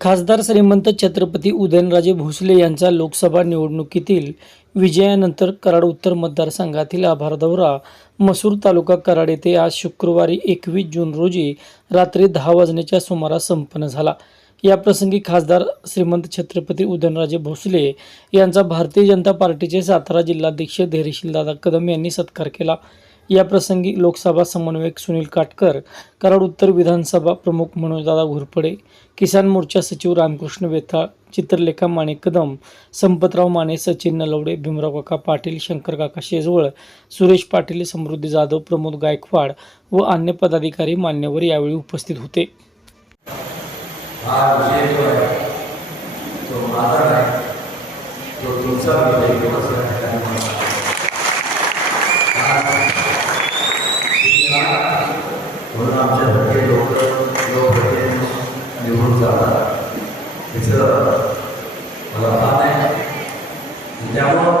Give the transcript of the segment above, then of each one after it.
खासदार श्रीमंत छत्रपती उदयनराजे भोसले यांचा लोकसभा निवडणुकीतील विजयानंतर कराड उत्तर मतदारसंघातील आभार दौरा मसूर तालुका कराड येथे आज शुक्रवारी एकवीस जून रोजी रात्री दहा वाजण्याच्या सुमारास संपन्न झाला. याप्रसंगी खासदार श्रीमंत छत्रपती उदयनराजे भोसले यांचा भारतीय जनता पार्टीचे सातारा जिल्हाध्यक्ष धैर्यशीलदादा कदम यांनी सत्कार केला. या प्रसंगी लोकसभा समन्वयक सुनील काटकर कराड उत्तर विधानसभा प्रमुख मनोजदादा घोरपडे किसान मोर्चा सचिव रामकृष्ण वेथाळ चित्रलेखा माने कदम संपतराव माने सचिन नलवडे भीमराव काका पाटील शंकर काका शेजवळ सुरेश पाटील समृद्धी जाधव प्रमोद गायकवाड व अन्य पदाधिकारी मान्यवर यावेळी उपस्थित होते. आमच्या निर्भर जाता है इसे मतलब आने त्यामुळं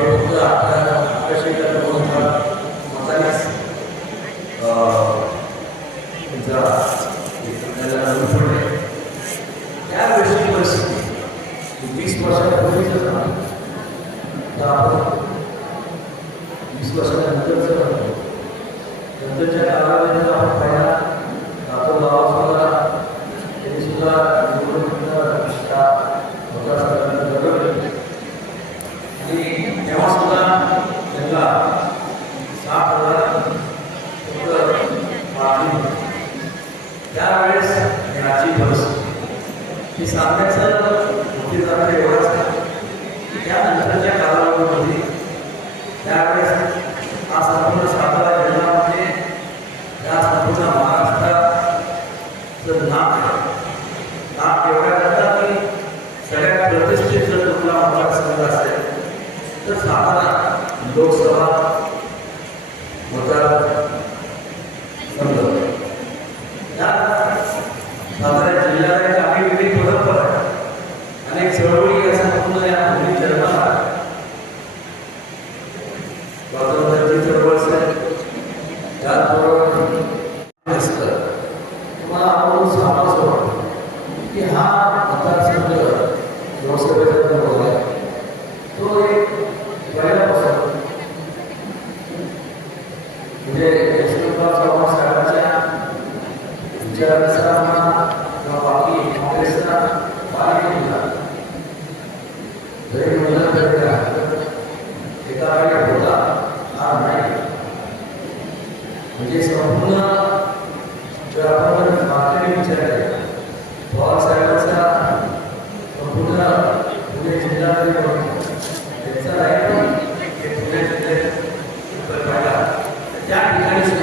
Deus, a, a, a, की हा मतदारसंघ लोकसभेचा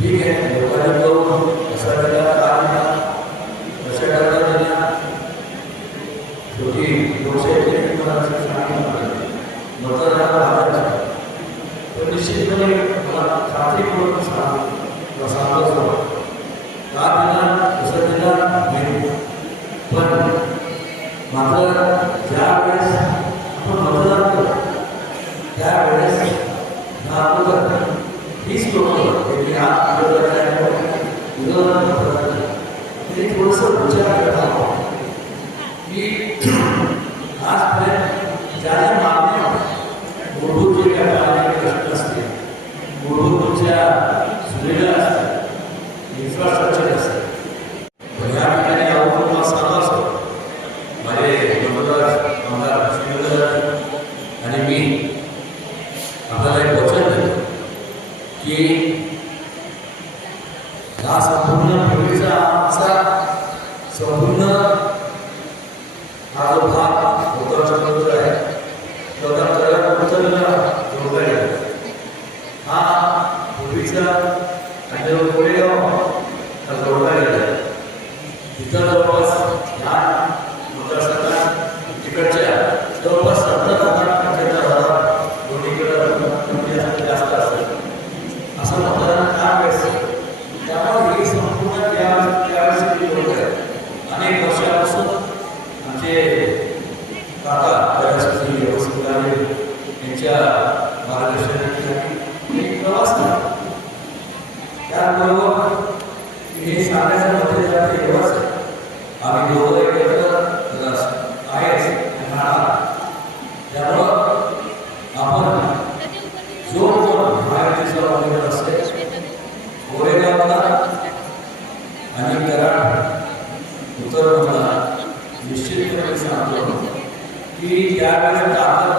You get मूलभूत जे असते. मूलभूत तुमच्या सुविधा असतात की ज्यावेळेस आपण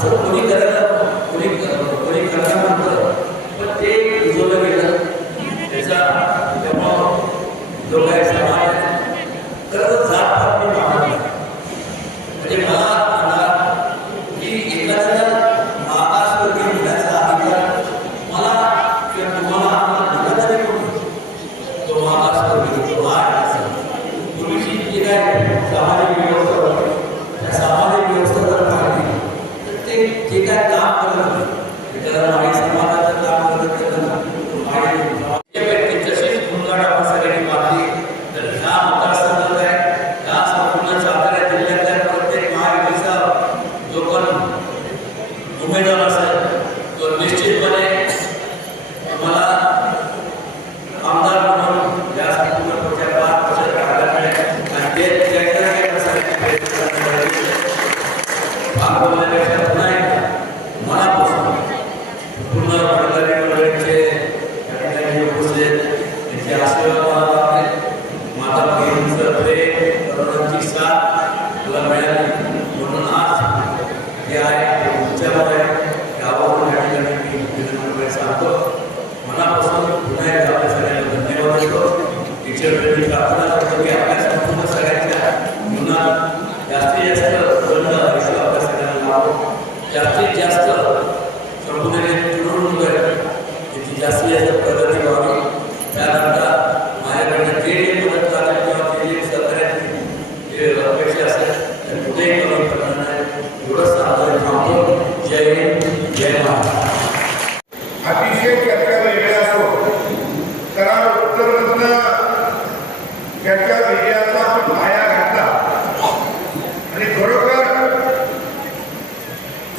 새로운 분이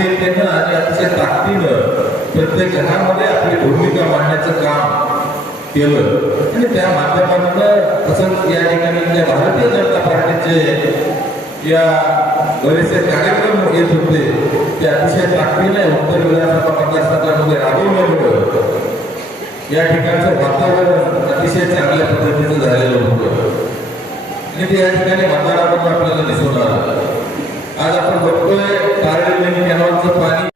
आणि त्यांना अतिशय ताकदीनं प्रत्येक घरामध्ये आपली भूमिका मांडण्याचं काम केलं. आणि त्या माध्यमातून तसंच या ठिकाणी भारतीय जनता पार्टीचे या बरेचसे कार्यक्रम येत होते ते अतिशय ताकदीने उत्तर विधानसभा मतदारसंघामध्ये राबवल्यामुळं या ठिकाणचं वातावरण अतिशय चांगल्या पद्धतीचं झालेलं होतं. आणि ते या ठिकाणी वातावरणामध्ये आपल्याला दिसून आलं. आज आपण बघतोय कारण कॅनॉलचं पाणी